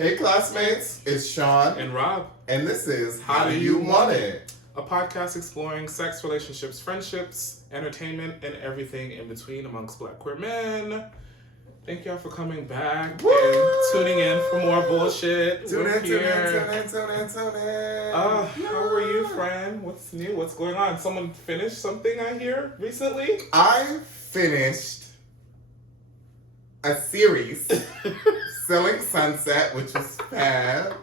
Hey classmates, it's Sean and Rob, and this is How Do You Want It? A podcast exploring sex, relationships, friendships, entertainment, and everything in between amongst Black queer men. Thank y'all for coming back and tuning in for more bullshit. Tune in. How are you, friend? What's new? What's going on? Someone finished something I hear recently? I finished a series, Selling Sunset, which was fab.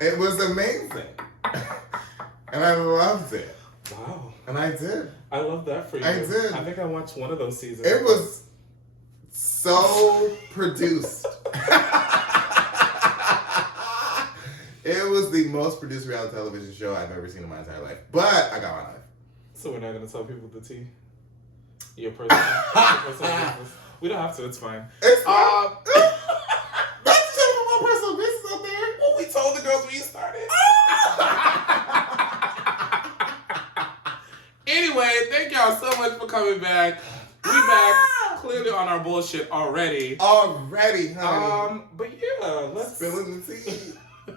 It was amazing. And I loved it. Wow. And I did. I love that for you. I did. I think I watched one of those seasons. It was so produced. It was the most produced reality television show I've ever seen in my entire life. But I got my life. So we're not going to tell people the tea? Your personal business. We don't have to. It's fine. It's fine. That's just my personal business out there. Well, we told the girls when you started. Anyway, thank y'all so much for coming back. We back clearly on our bullshit already. Already, honey. But yeah, let's spilling the tea.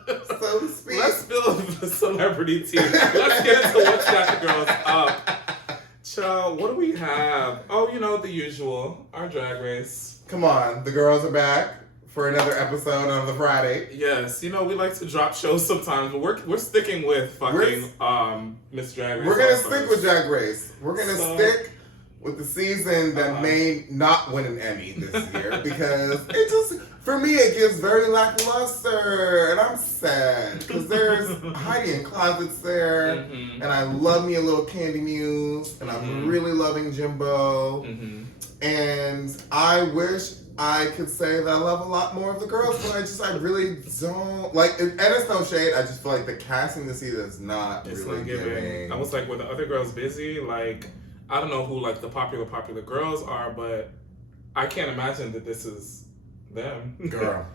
So to speak. Let's spill the celebrity tea. Let's get into what's got the girls up. So, what do we have? Oh, you know, the usual. Our Drag Race. Come on, the girls are back for another episode on the Friday. Yes, you know, we like to drop shows sometimes, but we're sticking with fucking Miss Drag Race. We're going to stick with Drag Race. We're going to stick with the season that may not win an Emmy this year because it just, for me, it gives very lackluster, and I'm sad because there's hiding in closets there, and I love me a little Candy Muse, and I'm really loving Jimbo, and I wish I could say that I love a lot more of the girls, but I really don't. Like, and it's no shade, I just feel like the casting this season is not really giving. I was like, were the other girls busy? Like, I don't know who like the popular girls are, but I can't imagine that this is them. Girl.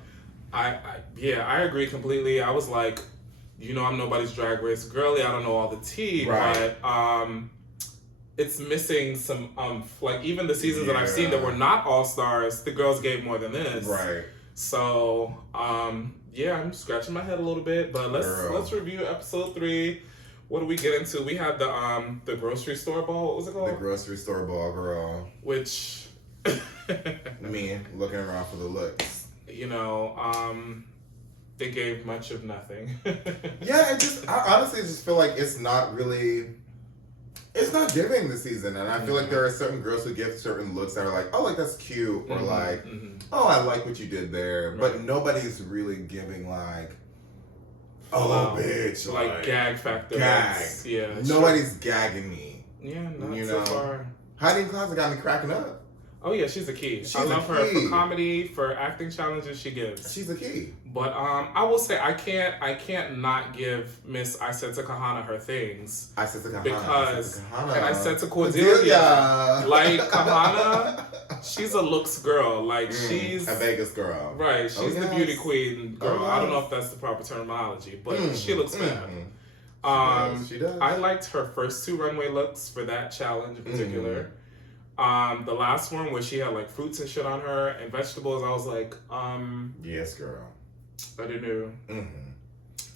I agree completely. I was like, you know, I'm nobody's Drag Race girly. I don't know all the tea, right. But it's missing some like even the seasons that I've seen that were not all stars, the girls gave more than this. Right. So yeah, I'm scratching my head a little bit, but let's review episode 3. What do we get into? We had the grocery store ball. What was it called? The grocery store ball, girl. Which me looking around for the looks. You know, it gave much of nothing. Yeah, I honestly just feel like it's not giving this season, and I feel like there are certain girls who give certain looks that are like, oh, like that's cute, or like, oh, I like what you did there, but nobody's really giving like, oh, bitch, like gag factor. Gag. Yeah. Nobody's gagging me. Yeah, not so far. Hiding Closet got me cracking up. Oh yeah, she's a key. I love her for comedy, for acting challenges she gives. She's a key. But I will say I can't not give Miss I said to Kahana her things. I said to Kahana. Because and I said to Cordelia. Like Kahana, she's a looks girl. Like she's a Vegas girl. Right. She's the beauty queen girl. I don't know if that's the proper terminology, but she looks bad. She does. I liked her first 2 runway looks for that challenge in particular. The last one where she had like fruits and shit on her and vegetables, I was like, yes, girl. I didn't know.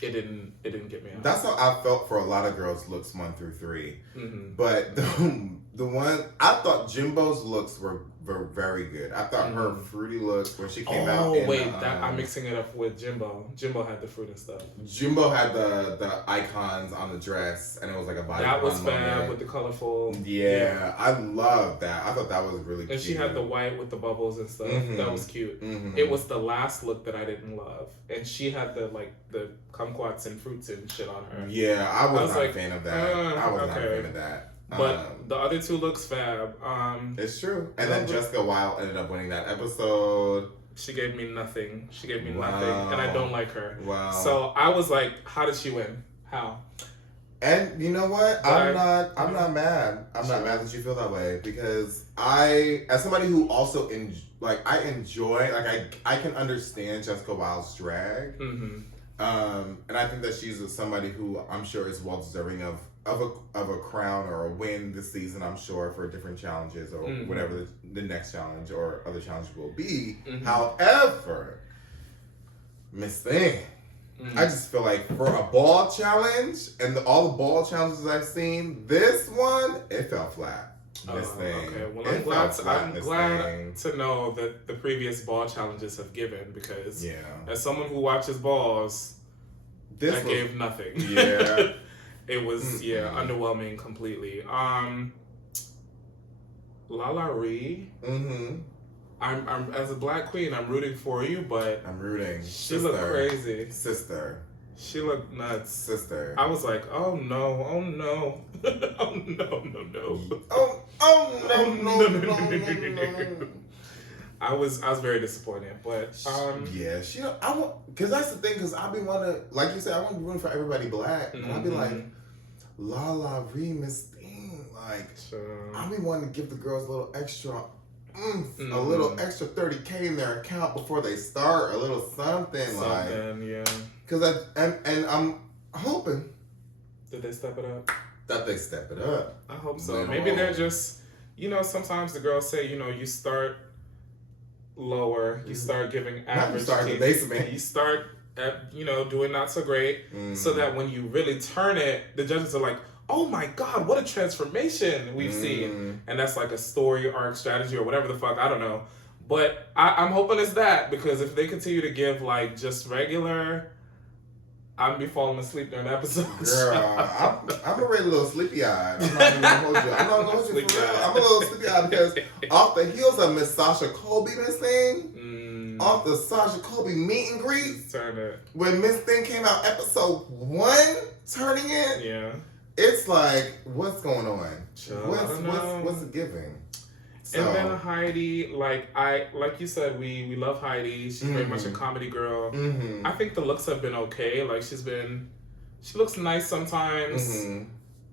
It didn't get me out. That's how I felt for a lot of girls' looks 1 through 3. But the one I thought Jimbo's looks were very good. I thought her fruity look when she came out. Oh wait, I'm mixing it up with Jimbo. Jimbo had the fruit and stuff. Jimbo had the icons on the dress, and it was like a body. That was fab with the colorful. Yeah, I love that. I thought that was really cute. And she had the white with the bubbles and stuff. That was cute. It was the last look that I didn't love, and she had the kumquats and fruits and shit on her. Yeah, I was not a fan of that. I was not a fan of that. But the other 2 looks fab. It's true. And then Jessica Wilde ended up winning that episode. She gave me nothing. And I don't like her. Wow. So I was like, how did she win? How? And you know what? I'm not mad. I'm not mad that you feel that way, because as somebody who also I can understand Jessica Wilde's drag. And I think that she's somebody who I'm sure is well deserving of a crown or a win this season, I'm sure, for different challenges or whatever the next challenge or other challenges will be. However, Miss Thing. I just feel like for a ball challenge and all the ball challenges I've seen, this one, it fell flat. Miss Thing. Okay, well, I'm glad to know that the previous ball challenges have given, because as someone who watches balls, that gave nothing. Yeah. It was, underwhelming completely. Lala Ree. I'm as a black queen, I'm rooting for you, but I'm rooting. She looked crazy. Sister. She looked nuts. Sister. I was like, oh no, oh no. Oh no, no, no. No. I was very disappointed, but yeah, because that's the thing, because I be wanting, like you said, I want to be rooting for everybody black, and I'll be like, La La Ree, Miss Thing, like, I be wanting to give the girls a little extra, a little extra $30K in their account before they start, a little something like, because and I'm hoping. Did they step it up? That they step it up. I hope so. Maybe they're just, sometimes the girls say, you start lower, you start giving average. You start in the basement. You start at, doing not so great, so that when you really turn it, the judges are like, oh my God, what a transformation we've seen. And that's like a story arc strategy or whatever the fuck, I don't know. But I'm hoping it's that, because if they continue to give like just regular, I'm gonna be falling asleep during the episode. Girl, I'm already a little sleepy eyed. I'm not gonna hold you. I'm not gonna hold you for real. I'm a little sleepy eyed because off the heels of Miss Sasha Colby, Miss Thing, off the Sasha Colby meet and greet, when Miss Thing came out episode 1, turning in, it's like, what's going on? What's it giving? So. And then Heidi, like you said, we love Heidi. She's very much a comedy girl. I think the looks have been okay. Like she looks nice sometimes.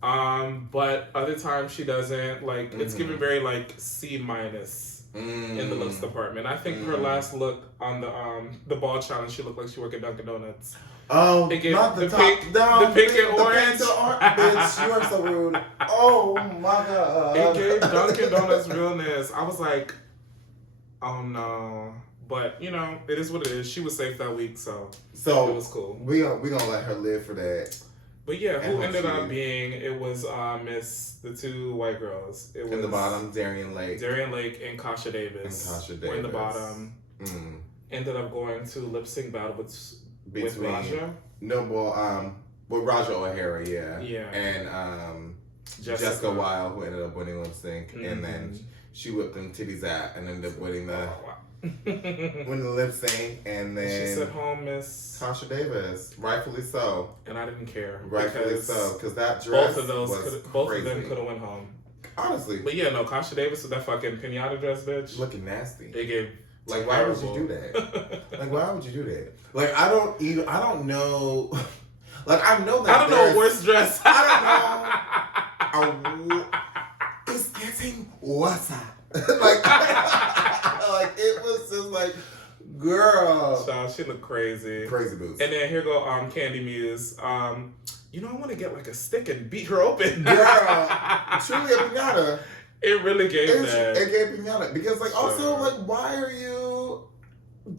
But other times she doesn't. Like it's given very like C- in the looks department. I think her last look on the ball challenge, she looked like she worked at Dunkin' Donuts. Oh, not the top pink, down. The pink and orange. Bitch, you are so rude. Oh my God. It gave Dunkin' Donuts realness. I was like, oh no. But, it is what it is. She was safe that week, so it was cool. We gonna let her live for that. But yeah, who ended up being, it was the two white girls. It was in the bottom, Darian Lake and Kasha Davis. Were in the bottom. Ended up going to lip sync battle with Raja? No, with Raja O'Hara, yeah. And Jessica Wilde, who ended up winning lip sync, and then she whipped them titties out and ended up winning the lip sync, and then she said home Miss Kasha Davis, rightfully so. And I didn't care. Rightfully so, because that dress both of them could have went home. Honestly. But yeah, no, Kasha Davis with that fucking pinata dress, bitch. Looking nasty. They gave. Like, why would you do that? Like, why would you do that? Like, I don't know. Like, I know that. I don't know worst dress. I don't know. It's getting worse. Like, like, it was just like, girl. Child, she looked crazy. Crazy boots. And then here go Candy Muse. I want to get like a stick and beat her open. Girl, truly a pinata. It really gave that. It gave pinata. Because, like, also, like, why are you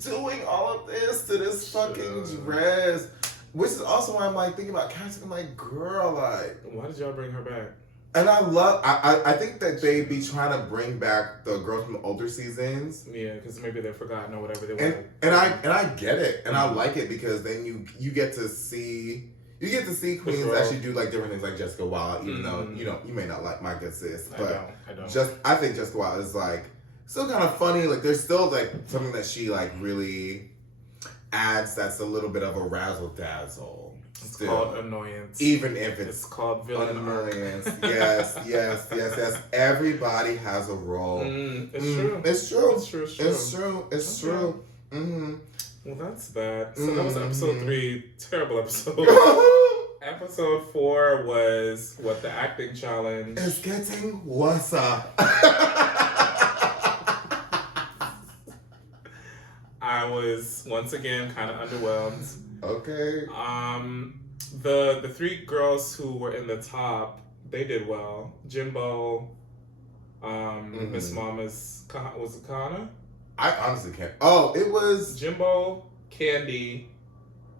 doing all of this to this fucking dress? Which is also why I'm, like, thinking about casting. I'm like, girl, like... Why did y'all bring her back? And I think that they be trying to bring back the girls from the older seasons. Yeah, because maybe they're forgotten or whatever they want. And I get it. And I like it because then you get to see... You get to see queens actually do like different things, like Jessica Wilde, even though you may not like my good sis, but I don't. I think Jessica Wilde is like still kind of funny. Like there's still like something that she like really adds that's a little bit of a razzle dazzle. It's called annoyance. Even if it's called villain annoyance. Yes. Everybody has a role. It's true. Well, that's bad. So that was episode 3. Terrible episode. Episode 4 was, the acting challenge. It's getting worse. I was, once again, kind of underwhelmed. Okay. The 3 girls who were in the top, they did well. Jimbo, Miss Mama's, was it Kahana? I honestly can't. Oh, it was Jimbo, Candy,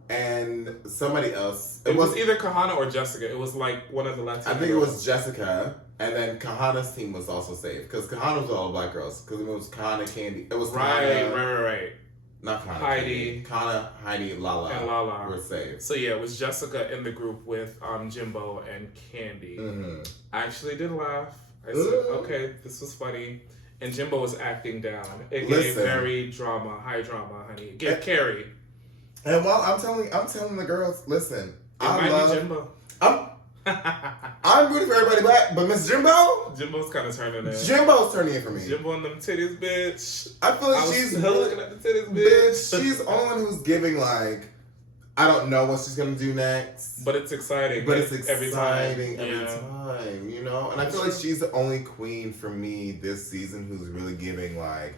and somebody else. It was either Kahana or Jessica. It was like one of the Latino I think it was Jessica, and then Kahana's team was also saved because Kahana was all black girls. Because it was Kahana, Candy. It was right. Not Kahana. Heidi. Kahana, Heidi, Lala. And Lala were saved. So yeah, it was Jessica in the group with Jimbo and Candy. Mm-hmm. I actually did laugh. I said, okay, this was funny. And Jimbo was acting down. It gave very high drama, honey. It gave Carrie. And while I'm telling the girls, listen, I love Jimbo. I'm rooting for everybody black, but Miss Jimbo's kind of turning in. Jimbo's turning in for me. Jimbo and them titties, bitch. I feel like she's looking at the titties, bitch. She's the only one who's giving like, I don't know what she's gonna do next, but it's exciting. But it's exciting every time, you know. And I feel like she's the only queen for me this season who's really giving like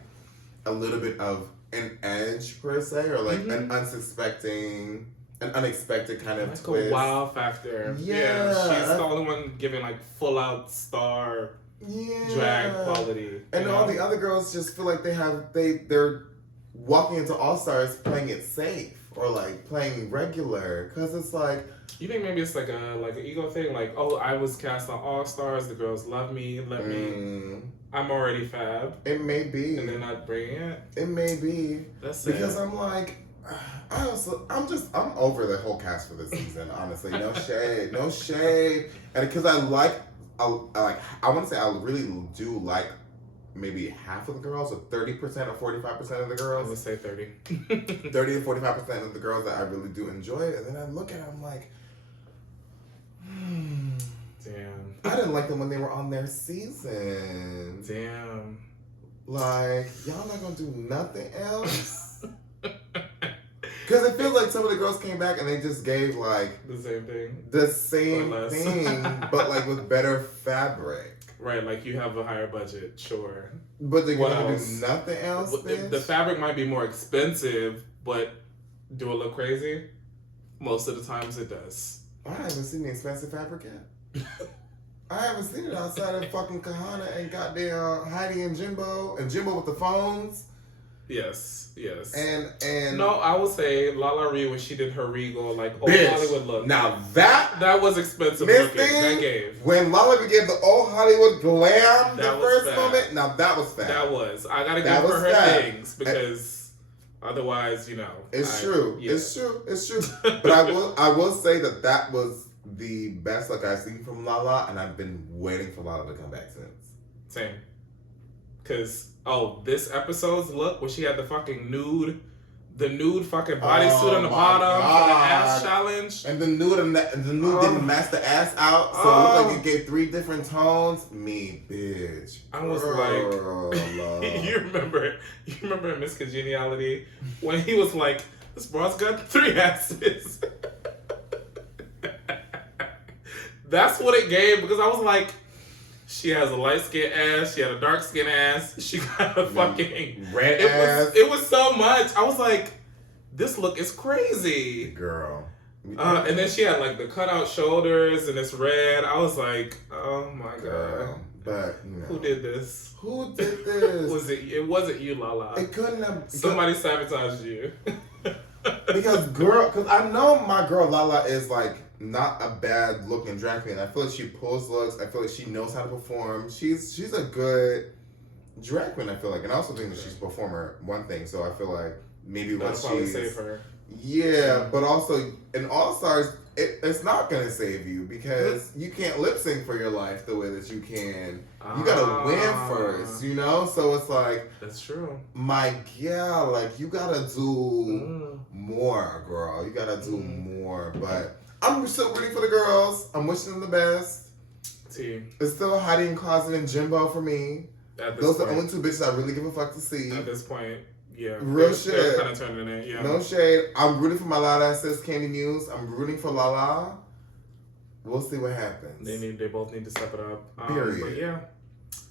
a little bit of an edge per se, or like an unexpected kind of like twist. A wow factor. Yeah, she's the only one giving like full out star drag quality. And all the other girls just feel like they're walking into All Stars playing it safe or like playing regular, because it's like. You think maybe it's like an ego thing, like, oh, I was cast on All Stars, the girls love me, I'm already fab. It may be, and they're not bringing it. It may be. That's because I'm like, I'm over the whole cast for this season. Honestly, no shade, and because I want to say I really do like maybe half of the girls, or 30% or 45% of the girls. I would say 30. 30 to 45% of the girls that I really do enjoy it, and then I look at it, I'm like, damn. I didn't like them when they were on their season. Damn. Like, y'all not gonna do nothing else? Because it feels like some of the girls came back and they just gave like the same thing, but like with better fabric. Right, like you have a higher budget, sure. But they're gonna do nothing else. The fabric might be more expensive, but do it look crazy? Most of the times it does. I haven't seen the expensive fabric yet. I haven't seen it outside of fucking Kahana and goddamn Heidi and Jimbo with the phones. Yes. And no, I would say Lala Ree when she did her regal old Hollywood look. Now that was expensive looking. That gave. When Lala Ree gave the old Hollywood glam the first moment, now that was fat. I gotta give her things because otherwise, It's true. Yeah. It's true. But I will say that was the best look I've seen from Lala, and I've been waiting for Lala to come back since. Same. Because, this episode's look where she had the fucking nude fucking bodysuit on the bottom for the ass challenge. And the nude didn't match the ass out, so it looked like it gave 3 different tones. Me, bitch. I was like, you remember in Miss Congeniality when he was like, this bro's got 3 asses. That's what it gave, because I was like, she has a light skin ass, she had a dark skin ass, she got a fucking red ass. It was so much. I was like, this look is crazy. Girl. And then she had like the cutout shoulders and it's red. I was like, oh my God. But who did this? Who did this? It wasn't you, Lala. It couldn't have. Somebody sabotaged you. Because I know my girl Lala is like not a bad looking drag queen. I feel like she pulls looks. I feel like she knows how to perform. She's a good drag queen, I feel like. And I also think that she's a performer, one thing. So I feel like maybe what she's... save her. Yeah, but also in All Stars, it's not going to save you because you can't lip sync for your life the way that you can. You got to win first, So it's like... That's true. My gal, like, you got to do more, girl. You got to do more, but... I'm still rooting for the girls. I'm wishing them the best. It's still Heidi and Closet and Jimbo for me. Those are the only 2 bitches I really give a fuck to see. At this point, yeah. Real shit. They're kind of turning it, yeah. No shade. I'm rooting for my loud ass sis Candy Muse. I'm rooting for Lala. We'll see what happens. They both need to step it up. Period. But yeah.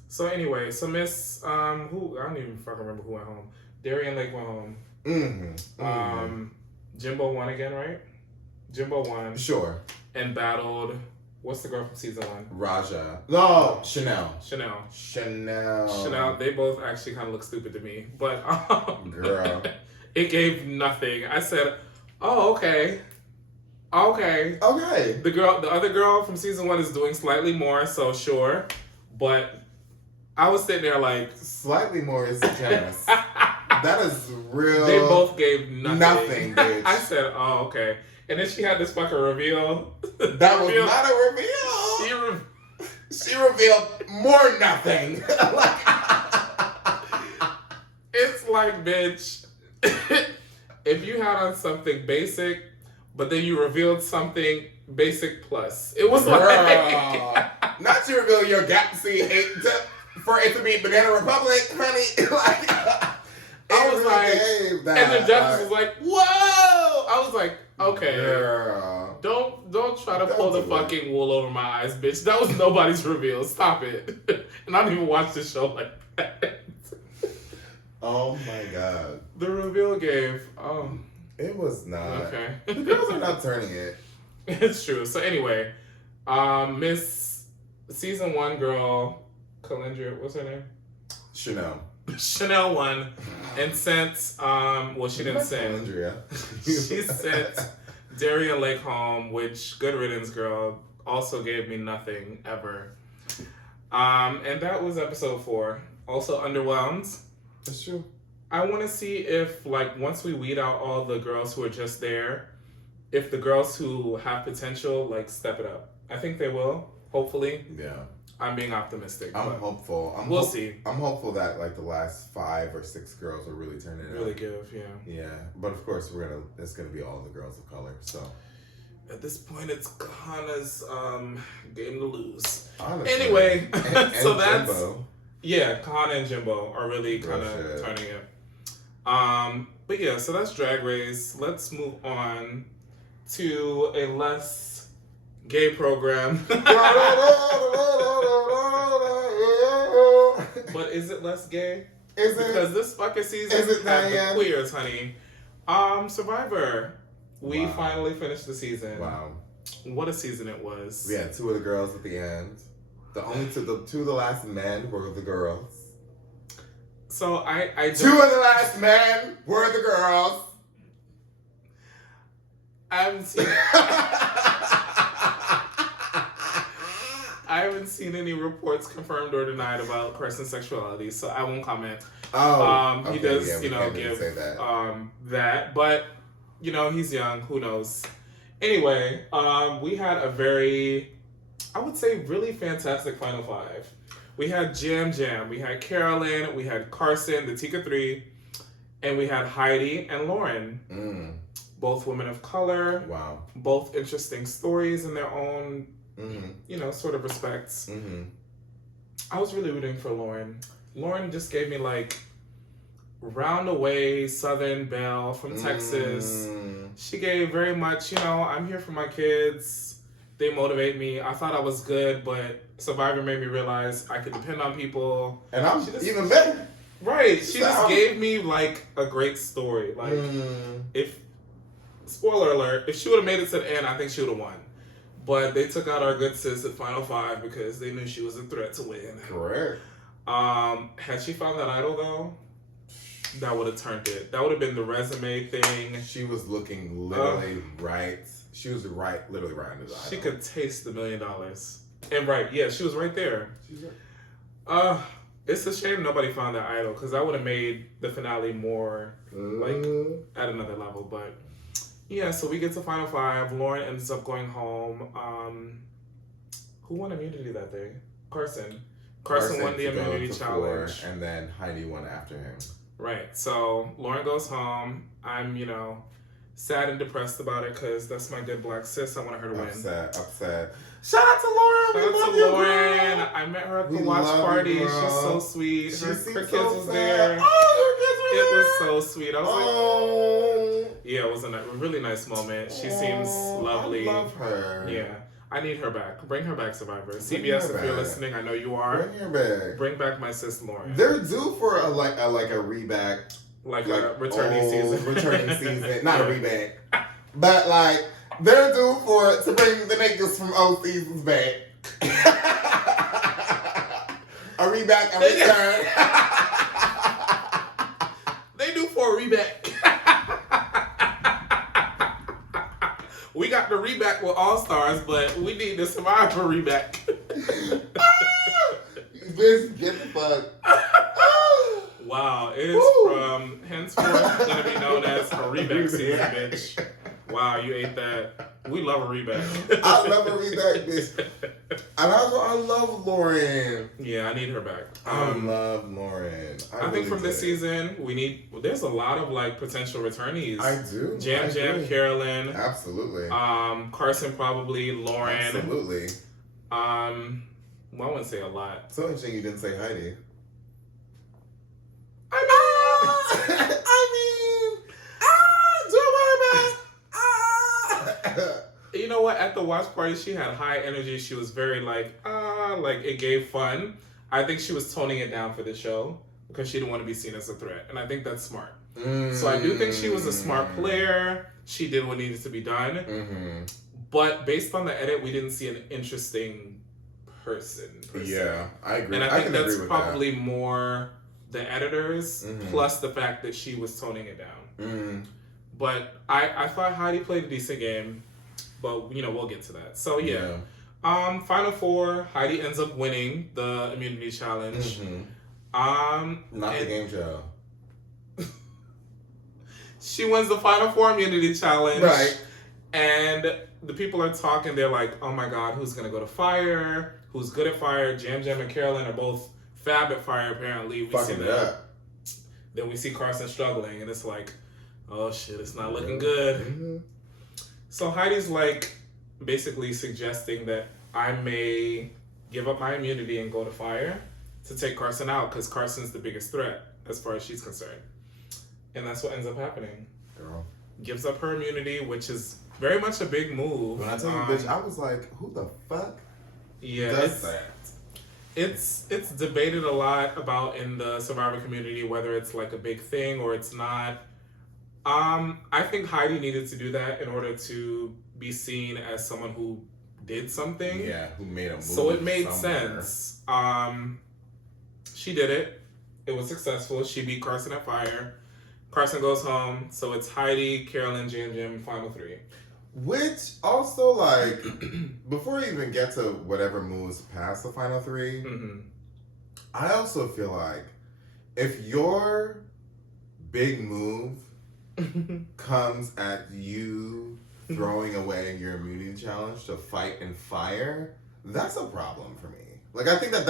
So anyway, Miss I don't even fucking remember who went home. Darian Lake went home. Jimbo won again, right? Jimbo won. Sure. And battled, what's the girl from season 1? Raja. No, Chanel. They both actually kind of look stupid to me. But, girl. It gave nothing. I said, Oh, okay. Okay. Okay. The other girl from season 1 is doing slightly more, so sure. But I was sitting there like slightly more is generous. That is real. They both gave nothing. Nothing, bitch. I said, oh, okay. And then she had this fucking reveal. That was not a reveal. She revealed more nothing. It's like, bitch, if you had on something basic, but then you revealed something basic plus. It was like... Not you reveal your galaxy for it to be Banana Republic, honey. Like, I was like... that. And the judges was like, whoa! I was like, okay. Girl. Don't try to pull the fucking wool over my eyes, bitch. That was nobody's reveal. Stop it. And I don't even watch the show like that. Oh my god. The reveal gave... It was not. Okay. The girls are not turning it. It's true. So anyway, Miss Season 1 girl, Calendria, what's her name? Chanel won and sent, well, she didn't send. Calendria. She sent Darian Lake home, which, good riddance, girl, also gave me nothing ever. And that was episode 4. Also underwhelmed. That's true. I want to see if, like, once we weed out all the girls who are just there, if the girls who have potential, like, step it up. I think they will, hopefully. Yeah. I'm being optimistic. I'm hopeful. We'll see. I'm hopeful that, like, the last 5 or 6 girls will really turn it Really up. give, yeah. Yeah. But, of course, it's going to be all the girls of color, so. At this point, it's Kahana's game to lose. Honestly. Anyway, and so that's... Jimbo. Yeah, Kahana and Jimbo are really kind of turning it. But yeah, so that's Drag Race. Let's move on to a less gay program. But is it less gay? Is it? Because this fucking season Is it, had the Diane? queers, honey. Survivor. We finally finished the season. Wow. What a season it was. We had 2 of the girls at the end. The two of the last men were the girls. So I 2 of the last men were the girls. I haven't seen any reports confirmed or denied about Carson's sexuality, so I won't comment. Okay, he does, yeah, give say that. that, but he's young. Who knows? Anyway, we had a very, I would say, really fantastic Final 5. We had Jam, we had Carolyn, we had Carson, the Tika 3, and we had Heidi and Lauren. Both women of color. Wow. Both interesting stories in their own, sort of respects. I was really rooting for Lauren. Lauren just gave me like roundaway Southern belle from Texas. She gave very much, I'm here for my kids. They motivate me. I thought I was good, but Survivor made me realize I could depend on people. And I'm even better. Right. She just gave me like a great story. Like spoiler alert, if she would have made it to the end, I think she would have won. But they took out our good sis at Final 5 because they knew she was a threat to win. Correct. Had she found that idol though, that would have turned it. That would have been the resume thing. She was looking literally right. She was literally right under the idol. She could taste $1 million. And she was right there. She's right. It's a shame nobody found that idol because that would have made the finale more like at another level. But yeah, so we get to Final 5. Lauren ends up going home. Who won immunity that day? Carson. Carson won the immunity challenge. And then Heidi won after him. Right. So Lauren goes home. I'm, sad and depressed about it because that's my good black sis. I want her to win. Upset. Shout out to Lauren. Shout out to Lauren. I met her at the watch party. She's so sweet. Her kids was there. Oh, her kids were there. It was so sweet. I was like, yeah, it was a really nice moment. She seems lovely. I love her. Yeah. I need her back. Bring her back, Survivor. CBS, if you're listening, I know you are. Bring her back. Bring back my sis Lauren. They're due for a reback. Like a returning season. Returning season. Not a reback. But they're due to bring the niggas from old seasons back. A reback, a return. They due for a reback. We got the reback with All Stars, but we need the Survivor reback. Bitch, get the fuck. Wow, it is from henceforth going to be known as a reback season, bitch. Wow, you ate that. We love a reback. I love a reback, bitch. And I love Lauren. Yeah, I need her back. I love Lauren. I think from this season, there's a lot of like potential returnees. I do. Jam, Carolyn. Absolutely. Carson probably, Lauren. Absolutely. Well, I wouldn't say a lot. So interesting you didn't say Heidi. You know what? At the watch party, she had high energy. She was very like it gave fun. I think she was toning it down for the show because she didn't want to be seen as a threat. And I think that's smart. So I do think she was a smart player. She did what needed to be done. Mm-hmm. But based on the edit, we didn't see an interesting person. Yeah, I agree. And I think that's probably more the editors plus the fact that she was toning it down. But I thought Heidi played a decent game. But, we'll get to that. So, yeah. Final four, Heidi ends up winning the immunity challenge. Not the game show. She wins the final four immunity challenge. Right. And the people are talking. They're like, oh, my God, who's going to go to fire? Who's good at fire? Jam and Carolyn are both fab at fire, apparently. We see that. Then we see Carson struggling. And it's like, oh, shit, it's not looking good. So Heidi's like basically suggesting that I may give up my immunity and go to fire to take Carson out because Carson's the biggest threat as far as she's concerned. And that's what ends up happening. Girl. Gives up her immunity, which is very much a big move. When I tell you, bitch, I was like, who the fuck does that? It's debated a lot about in the Survivor community whether it's like a big thing or it's not. I think Heidi needed to do that in order to be seen as someone who did something. Yeah, who made a move. So it made sense. She did it. It was successful. She beat Carson at fire. Carson goes home. So it's Heidi, Carolyn, Jam, final three. Which also, like, before you even get to whatever moves past the final three, I also feel like if your big move comes at you throwing away your immunity challenge to fight and fire, that's a problem for me. Like, I think that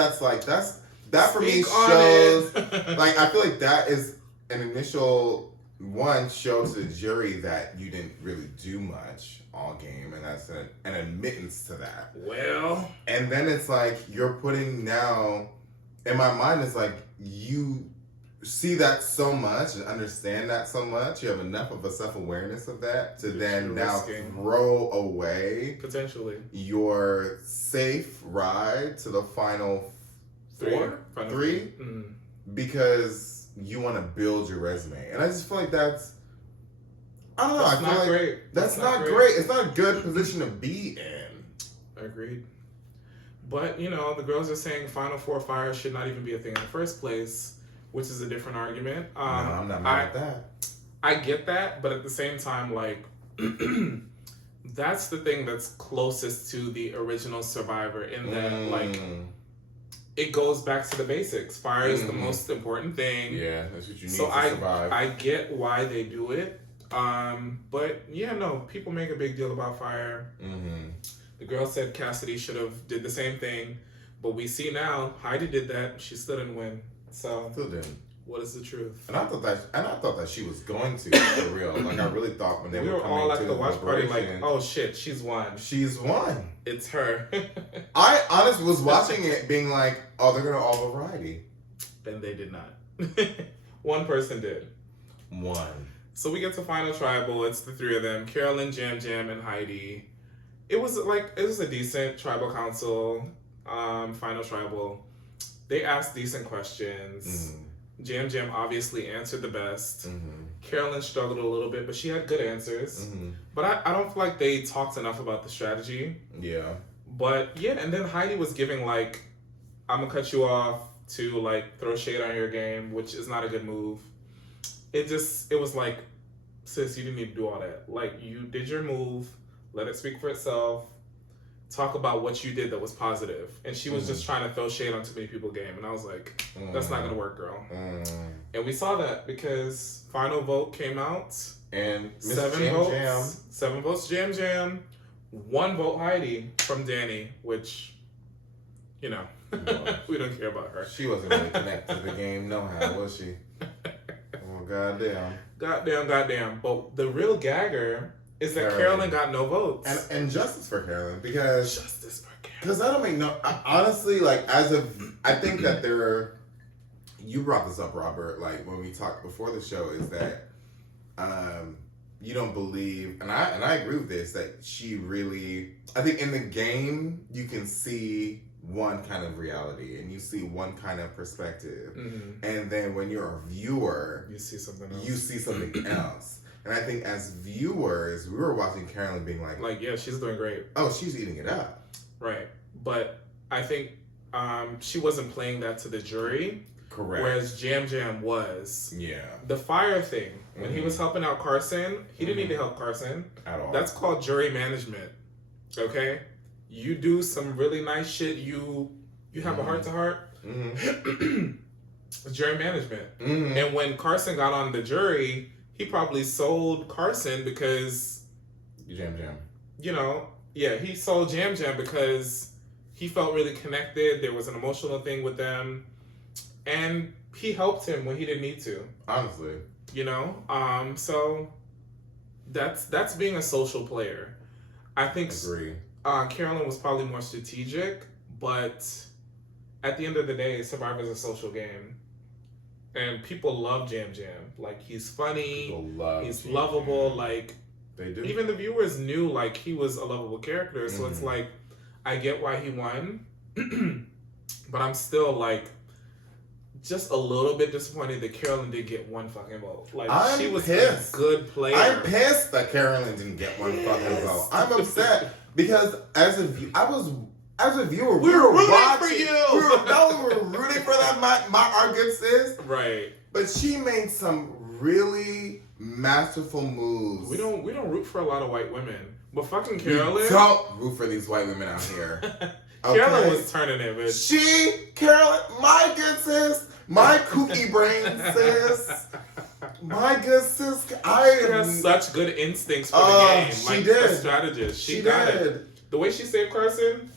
for me shows, like, I feel like that is an initial one, shows the jury that you didn't really do much all game, and that's an admittance to that. Well. And then it's like, you're putting now, in my mind, it's like, you see that so much and understand that so much, you have enough of a self-awareness of that to then now throw away potentially your safe ride to the final three because you want to build your resume. And I just feel like that's, I don't know, that's I feel like great. That's not great. It's not a good position to be in. Agreed. But, the girls are saying Final Four fire should not even be a thing in the first place, which is a different argument. No, I'm not mad at that. I get that, but at the same time, like, that's the thing that's closest to the original Survivor in that, like, it goes back to the basics. Fire is the most important thing. Yeah, that's what you need to survive. I get why they do it. But, yeah, no, people make a big deal about fire. The girl said Cassidy should have did the same thing, but we see now Heidi did that. She still didn't win. So still didn't. What is the truth? And I thought that she was going to for real. Like, I really thought when they were coming all at to the watch party, like, oh shit, she's won. She's won. It's her. I honestly was watching it, being like, oh, they're gonna all variety. And they did not. One person did. One. So we get to final tribal. It's the three of them: Carolyn, Jam, and Heidi. It was a decent tribal council. Final tribal. They asked decent questions. Jam obviously answered the best. Carolyn struggled a little bit, but she had good answers. But I don't feel like they talked enough about the strategy. Yeah. But yeah, and then Heidi was giving like, I'm gonna cut you off to like throw shade on your game, which is not a good move. It was like, sis, you didn't need to do all that. Like, you did your move. let it speak for itself. Talk about what you did that was positive. And she was just trying to throw shade on too many people's game. And I was like, that's not going to work, girl. And we saw that because final vote came out. And 7 votes. 7 votes Jam Jam. 1 vote Heidi from Danny, which, you know, we don't care about her. She wasn't really connected to the game, no how, was she? Oh, goddamn. Goddamn. But the real gagger is that Carolyn got no votes. And justice for Carolyn, because I don't make honestly, like, I think that you brought this up, Robert, like, when we talked before the show, is that you don't believe, and I agree with this, that she really, I think in the game, you can see one kind of reality, and you see one kind of perspective. And then when you're a viewer, you see something else. And I think as viewers, we were watching Carolyn being like, yeah, she's doing great. Oh, she's eating it up. Right. But I think she wasn't playing that to the jury. Correct. Whereas Jam Jam was. Yeah. The fire thing, when he was helping out Carson, he didn't need to help Carson. At all. That's called jury management. Okay? You do some really nice shit. You have a heart-to-heart. Jury management. And when Carson got on the jury, he probably sold Carson because... Jam Jam. You know, yeah, he sold Jam Jam because he felt really connected. There was an emotional thing with them. And he helped him when he didn't need to. Honestly. You know? So that's being a social player. I think Carolyn was probably more strategic, but at the end of the day, Survivor is a social game. And people love Jam Jam. Like, he's funny. He's lovable. Like, they do. Even the viewers knew, like, he was a lovable character. So it's like, I get why he won. But I'm still, like, just a little bit disappointed that Carolyn didn't get 1 fucking vote. Like, she was pissed. A good player. I'm pissed that Carolyn didn't get 1 fucking vote. I'm upset because as a viewer, we were rooting watching, for you. We were rooting for that, our good sis. Right. But she made some really masterful moves. We don't root for a lot of white women, but fucking Carolyn. We don't root for these white women out here. Okay? Carolyn was turning it, bitch. Carolyn, my good sis, my kooky brain sis, my good sis. She has such good instincts for the game. She did. A strategist. She got it. The way she saved Carson.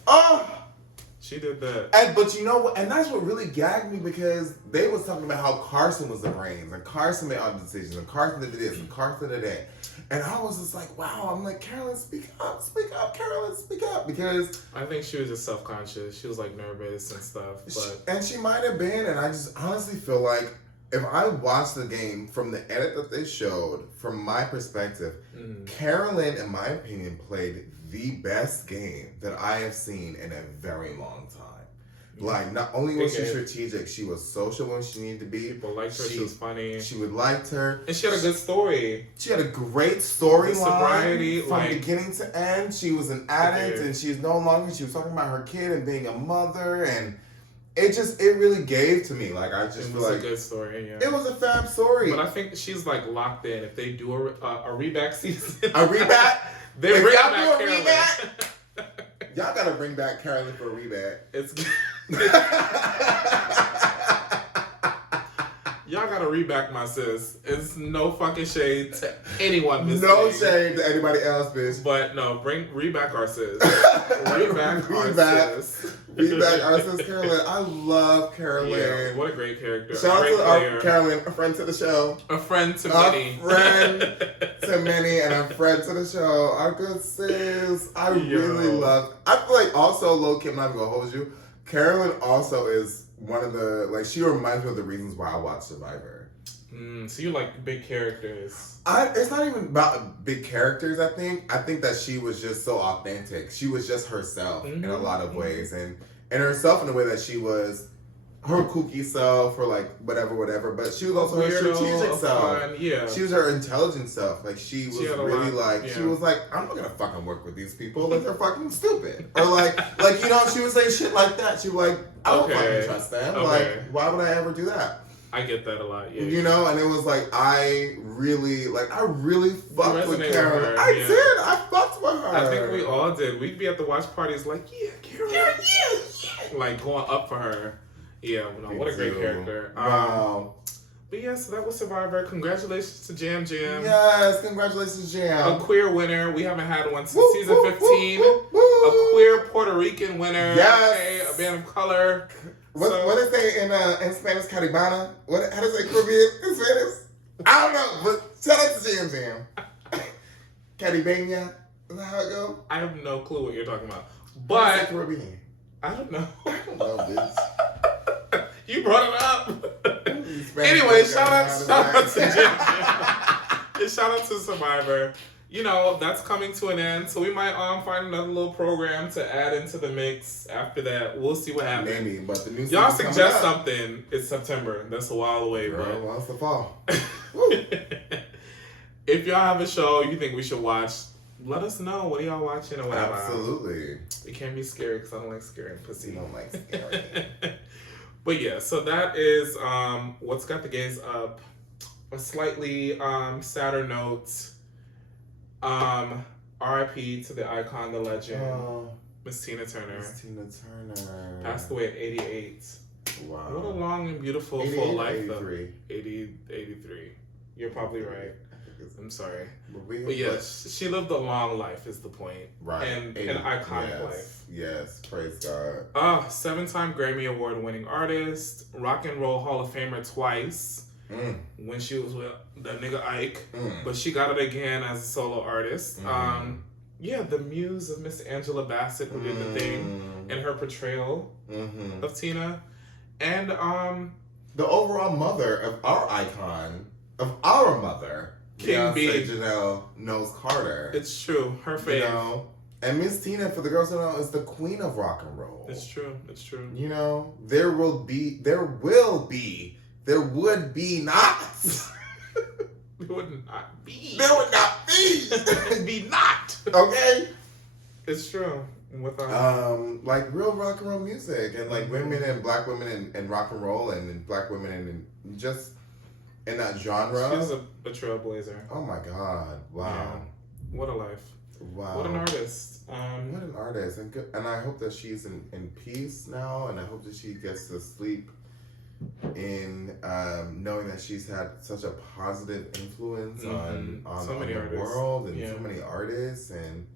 She did that. But you know what? And that's what really gagged me, because they was talking about how Carson was the brains, and Carson made all the decisions, and Carson did this, and Carson did that. And I was just like, wow. I'm like, Carolyn, speak up, Carolyn, speak up. Because I think she was just self-conscious. She was like nervous and stuff. And she might have been. And I just honestly feel like if I watched the game from the edit that they showed, from my perspective, Carolyn, in my opinion, played the best game that I have seen in a very long time. Like, not only was she strategic, she was social when she needed to be. People liked her. She was funny. She liked her. And she had a good story. She had a great storyline. Sobriety. From beginning to end. She was an addict, and she's no longer, she was talking about her kid and being a mother, and it really gave to me. Like, I just feel like... It was a good story, yeah. It was a fab story. But I think she's, like, locked in. If they do a reback season... A reback? They bring back Carolyn. Y'all gotta bring back Carolyn for a reback. Y'all gotta reback my sis. It's no fucking shade to anyone. No shade to anybody else, bitch. But no, reback our sis. Reback our sis. Reback our sis, Carolyn. I love Carolyn. Yeah, what a great character. Shout out to our Carolyn, a friend to the show. A friend to many. A friend to many, and a friend to the show. Our good sis. I really love. I feel like also, low-key, I'm not even gonna hold you. Carolyn also is one of the, like, she reminds me of the reasons why I watch Survivor. So you like big characters. It's not even about big characters, I think. I think that she was just so authentic. She was just herself in a lot of ways. And herself in a way that she was her kooky self, or like whatever. But she was also her strategic self. Yeah. She was her intelligent self. Like, she was really like, she was like, I'm not gonna fucking work with these people. Like, they're fucking stupid. Or like, you know, she would say shit like that. She was like, I don't fucking trust them. Like, why would I ever do that? I get that a lot, yeah. You know, and it was like, I really fucked with Carolyn. Her, I did. I fucked with I think we all did. We'd be at the watch parties like, yeah, Carol. Yeah. Like going up for her. Yeah, what a great character. Wow. But yeah, so that was Survivor. Congratulations to Jam Jam. Yes, congratulations, Jam. A queer winner. We haven't had one since season 15. A queer Puerto Rican winner. Yes. Okay, a man of color. What is they in Spanish? Caribana? How does it Caribbean in Spanish? I don't know, but shout out to Jam Jam. Caribeña? Is that how it go? I have no clue what you're talking about. But Caribbean. I don't know. I don't know, bitch. You brought it up. Anyway, shout out to Jam Jam. And shout out to Survivor. You know, that's coming to an end, so we might find another little program to add into the mix after that. We'll see what happens. Maybe, but the new y'all season's suggest coming up. something. It's September. That's a while away, Girl, but well, it's the fall. if y'all have a show you think we should watch, let us know. What are y'all watching or whatever. Absolutely. It can't be scary because I don't like scary pussy. You don't like scary. But yeah, so that is what's got the gays up. A slightly sadder note. R.I.P. to the icon, the legend, Miss Tina Turner. Miss Tina Turner. Passed away at 88. Wow. What a long and beautiful 88, full life, 83. though. 83. You're probably right. I'm sorry. But yes, she lived a long life is the point. Right. And an iconic life. Yes, praise God. 7-time Grammy Award winning artist, Rock and Roll Hall of Famer twice. When she was with that nigga Ike, but she got it again as a solo artist. Yeah, the muse of Miss Angela Bassett who did the thing in her portrayal of Tina, and the overall mother of our icon, of our mother, King B, Janelle Knowles Carter. It's true, her fave. You know, and Miss Tina, for the girls who don't know, is the queen of rock and roll. It's true. It's true. You know, there would be not. There would not be. There would not be. Be not. Okay. It's true. With like real rock and roll music and like women and black women in rock and roll and black women in just in that genre. She's a trailblazer. Oh my God! Wow. Yeah. What a life. Wow. What an artist. What an artist, and I hope that she's in peace now, and I hope that she gets to sleep in knowing that she's had such a positive influence on so many the artists. world and so many artists, and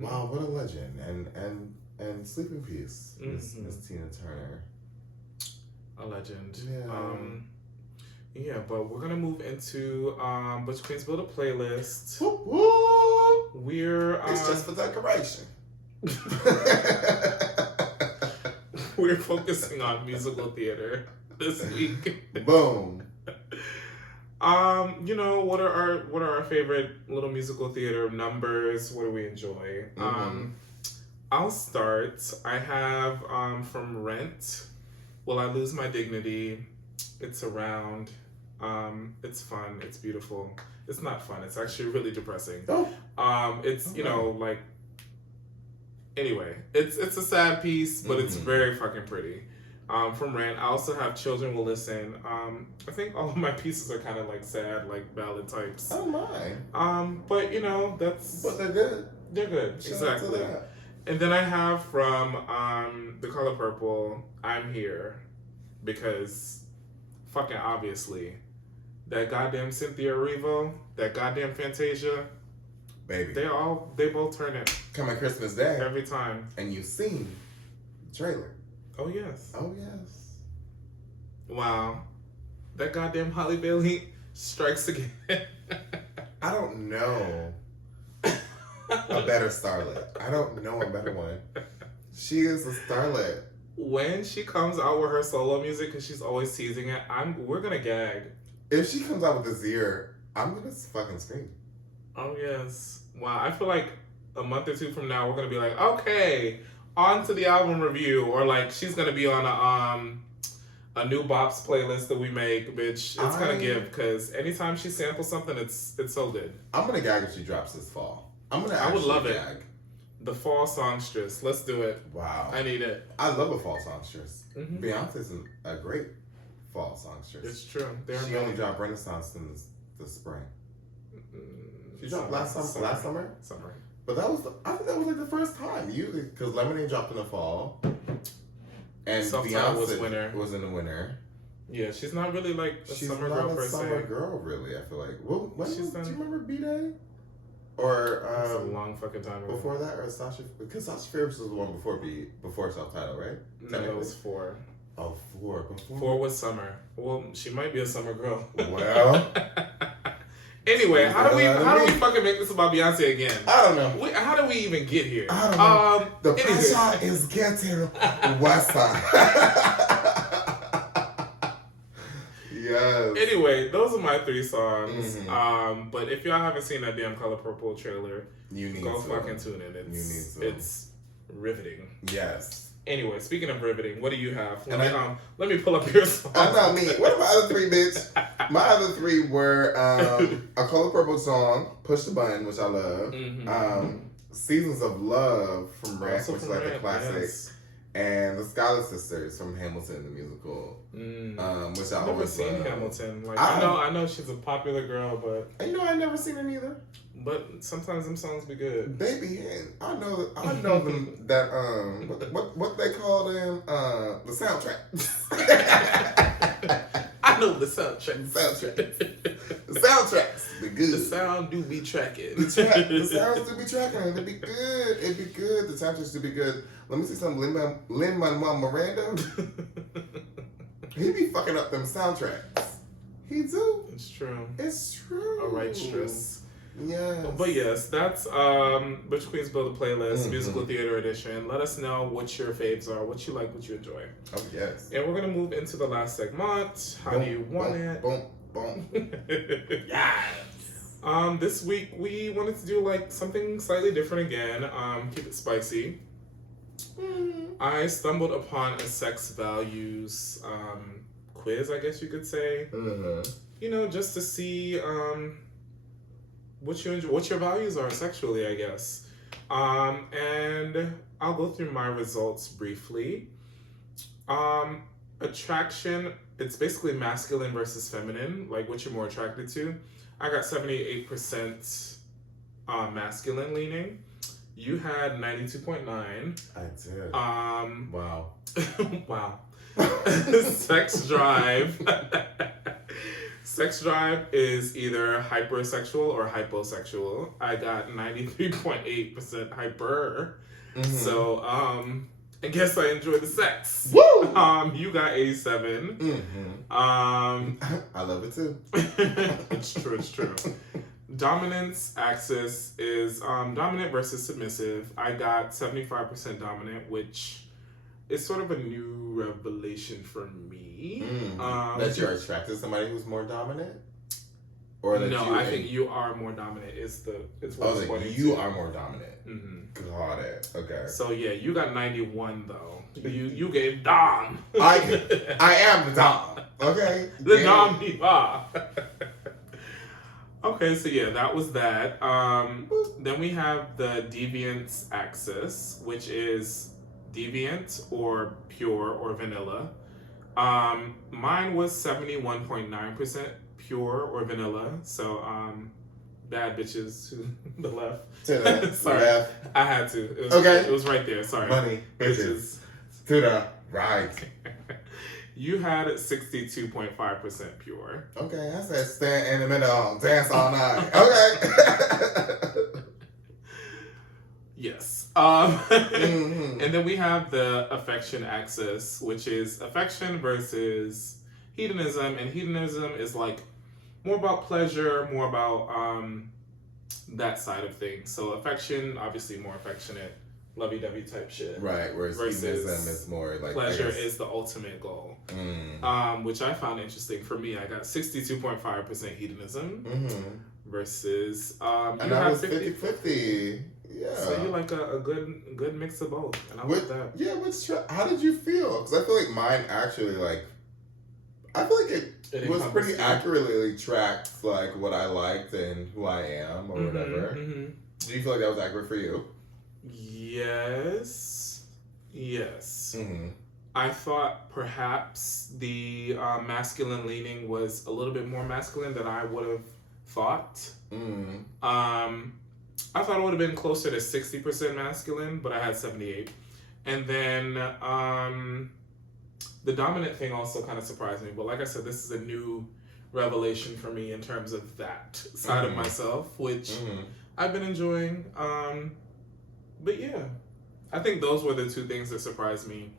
wow, what a legend, and sleep in peace, Miss Tina Turner. A legend. Yeah. Yeah, but we're gonna move into Butch Queens Build a Playlist. Whoop, whoop. We're it's just for decoration. We're focusing on musical theater this week. Boom. You know, what are our favorite little musical theater numbers? What do we enjoy? I'll start. I have from Rent, Will I Lose My Dignity? It's around. It's fun. It's beautiful. It's not fun. It's actually really depressing. It's you know like. Anyway, it's a sad piece, but it's very fucking pretty. From Rant, I also have Children Will Listen. I think all of my pieces are kind of like sad, like ballad types. Oh my. But you know that's. But they're good. They're good, exactly. And then I have from The Color Purple, I'm Here, because fucking obviously, that goddamn Cynthia Erivo, that goddamn Fantasia. Baby. They both turn it. Coming Christmas Day. Every time. And you've seen the trailer. Oh, yes. Oh, yes. Wow. That goddamn Halle Bailey strikes again. I don't know a better starlet. I don't know a better one. She is a starlet. When she comes out with her solo music, because she's always teasing it, we're going to gag. If she comes out with this year, I'm going to fucking scream. Oh, yes. Wow, I feel like a month or two from now, we're going to be like, okay, on to the album review. Or like, she's going to be on a new Bops playlist that we make, bitch. It's going to give, because anytime she samples something, it's so good. I'm going to gag if she drops this fall. I would love gag. it. The fall songstress. Let's do it. Wow. I need it. I love a fall songstress. Beyonce's a great fall songstress. It's true. She only dropped Renaissance in the spring. She dropped last summer? Summer. But I think that was like the first time. Usually, because Lemonade dropped in the fall. And Self-Titled Beyonce was in the winter. Yeah, she's not really like a She's summer not girl a per summer se. girl, really. I feel like. Well, do you done... remember B-Day? Or that's a long fucking time ago. Before that, or Sasha? Because Sasha Fierce was the one before Self-Titled, right? No, that was 4. Oh, 4. Before 4 was summer. Well, she might be a summer girl. Well. Anyway, how do we fucking make this about Beyonce again? I don't know. How do we even get here? I don't know. The pressure is getting West Side. Yes. Anyway, those are my 3 songs. Mm-hmm. But if y'all haven't seen that damn Color Purple trailer, you need go to. fucking tune in. It's riveting. Yes. Anyway, speaking of riveting, what do you have? Let me pull up your song. I know me. What are my other 3, bitch? My other 3 were a Color Purple song, Push the Button, which I love. Mm-hmm. Seasons of Love from Rent, which is like a classic. Yes. And the Schuyler Sisters from Hamilton, the musical. Which I always seen love. Hamilton. Like I know she's a popular girl, but I never seen it either. But sometimes them songs be good. They be in. I know them that what they call them the soundtracks. I know the soundtrack. The soundtracks be good. The sound do be tracking. The sounds do be tracking. It'd be good. It'd be good. The soundtracks do be good. Let me see something. Lin-Manuel Miranda. He be fucking up them soundtracks. He do. It's true. It's true. All right, stress. Yeah. But yes, that's Butch Queens Build a Playlist, Musical Theater Edition. Let us know what your faves are, what you like, what you enjoy. Oh, yes. And we're going to move into the last segment. How do you want it? Boom, boom. Yes. This week, we wanted to do like something slightly different again. Keep it spicy. I stumbled upon a sex values quiz, I guess you could say. Just to see what your values are sexually, I guess. And I'll go through my results briefly. Attraction, it's basically masculine versus feminine, like what you're more attracted to. I got 78% masculine leaning. You had 92.9. I did. Wow. Wow. Sex drive. Sex drive is either hypersexual or hyposexual. I got 93.8% hyper. So, I guess I enjoy the sex. Woo! You got 87. I love it too. It's true. Dominance axis is dominant versus submissive. I got 75% dominant, which is sort of a new revelation for me. That you're attracted to somebody who's more dominant? Or that I think you are more dominant. It's what you are more dominant. Got it. Okay. So yeah, you got 91 though. You gave Dom. I am the Dom. Okay. The Dom diva. Okay, so yeah, that was that. Then we have the deviance axis, which is deviant or pure or vanilla. Mine was 71.9% pure or vanilla. So bad bitches to the left. To the sorry, left. I had to. It was right there. Sorry. Money bitches to the right. You had 62.5% pure. Okay, I said stand in the middle, dance all night. Okay. Yes. And then we have the affection axis, which is affection versus hedonism. And hedonism is like more about pleasure, more about that side of things. So affection, obviously more affectionate, lovey-dovey type shit. Right, whereas hedonism is more like... Pleasure is the ultimate goal. Which I found interesting. For me, I got 62.5% hedonism versus... and I was 50-50. Yeah. So you like a good mix of both, and I like that. Yeah, how did you feel? Because I feel like mine actually I feel like it was pretty accurately tracked like what I liked and who I am or whatever. Do you feel like that was accurate for you? Yes. I thought perhaps the masculine leaning was a little bit more masculine than I would have thought. I thought it would have been closer to 60% masculine, but I had 78. And then the dominant thing also kind of surprised me. But like I said, this is a new revelation for me in terms of that side of myself, which I've been enjoying. But yeah, I think those were the two things that surprised me.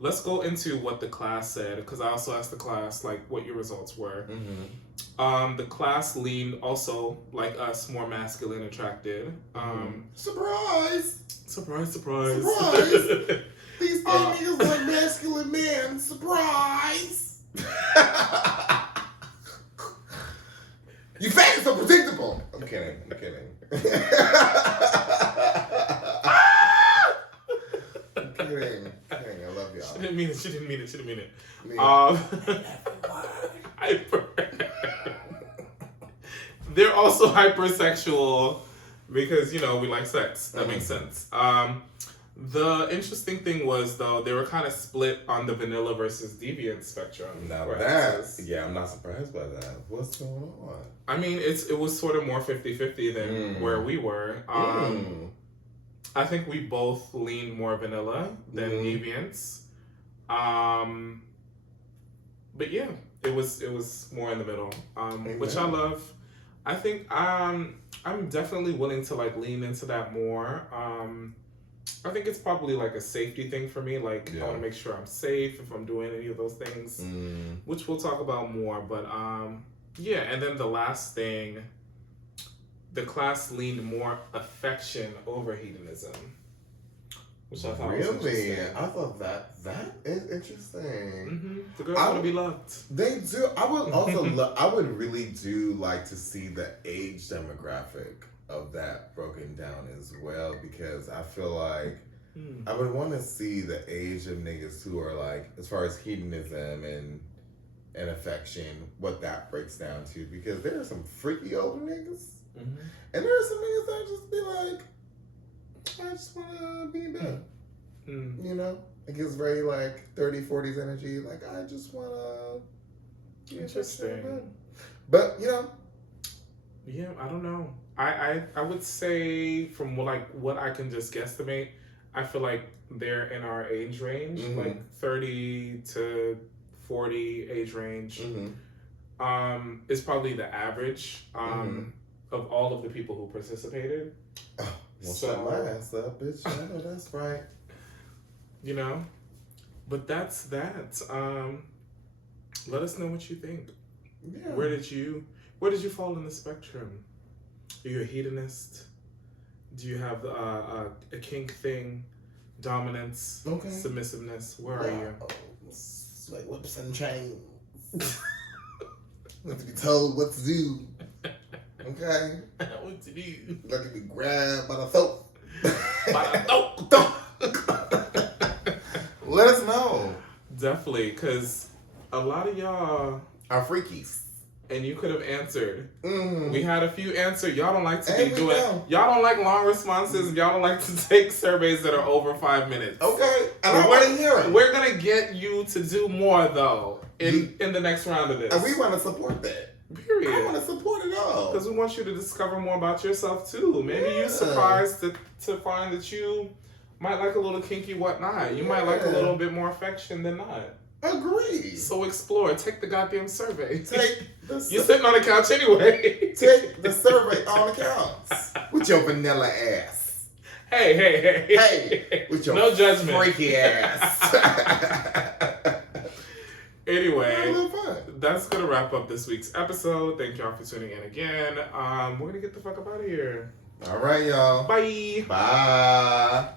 Let's go into what the class said, because I also asked the class like what your results were. The class leaned also, like us, more masculine attracted. Surprise! Surprise, surprise. Surprise! These niggas like masculine men. Surprise! You fat so predictable. I'm kidding. I'm kidding. I love y'all. She didn't mean it. They're also hypersexual because, you know, we like sex. That makes sense. The interesting thing was, though, they were kind of split on the vanilla versus deviant spectrum. I'm not surprised by that. What's going on? I mean, it was sort of more 50-50 than where we were. I think we both leaned more vanilla than deviants. But yeah, it was more in the middle, which I love. I think I'm definitely willing to like lean into that more. I think it's probably like a safety thing for me. Like I want to make sure I'm safe if I'm doing any of those things, which we'll talk about more. But yeah, and then the last thing, the class leaned more affection over hedonism, which I thought was interesting. I thought that is interesting. The girls want to be loved. They do. I would also I would really do like to see the age demographic of that broken down as well, because I feel like I would want to see the age of niggas who are like, as far as hedonism and affection, what that breaks down to, because there are some freaky older niggas. And there are some niggas that just be like, I just want to be in bed. You know? It gives very like 30s, 40s energy. Like, I just want to be interesting. In bed. But, you know. Yeah, I don't know. I would say from what I can just guesstimate, I feel like they're in our age range, like 30 to 40 age range. Is probably the average. Of all of the people who participated. Well, shut my ass up, bitch. I know that's right. You know? But that's that. Let us know what you think. Yeah. Where did you fall in the spectrum? Are you a hedonist? Do you have a kink thing? Dominance? Submissiveness? Where are you? It's like whips and chains. Have to be told what to do. Okay. What to do? Like to be grabbed by the throat. Let us know. Definitely, because a lot of y'all are freakies. And you could have answered. We had a few answers. Y'all don't like to be doing. Y'all don't like long responses. Y'all don't like to take surveys that are over 5 minutes. Okay. And I want to hear it. We're going to get you to do more, though, in the next round of this. And we want to support that. Period. I want to support it all. Because we want you to discover more about yourself, too. Maybe you're surprised to find that you might like a little kinky whatnot. You might like a little bit more affection than not. Agree. So explore. Take the goddamn survey. You're sitting on the couch anyway. Take the survey on the couch. With your vanilla ass. Hey. With your no judgment. Freaky ass. Anyway, that's going to wrap up this week's episode. Thank y'all for tuning in again. We're going to get the fuck up out of here. All right, y'all. Bye. Bye.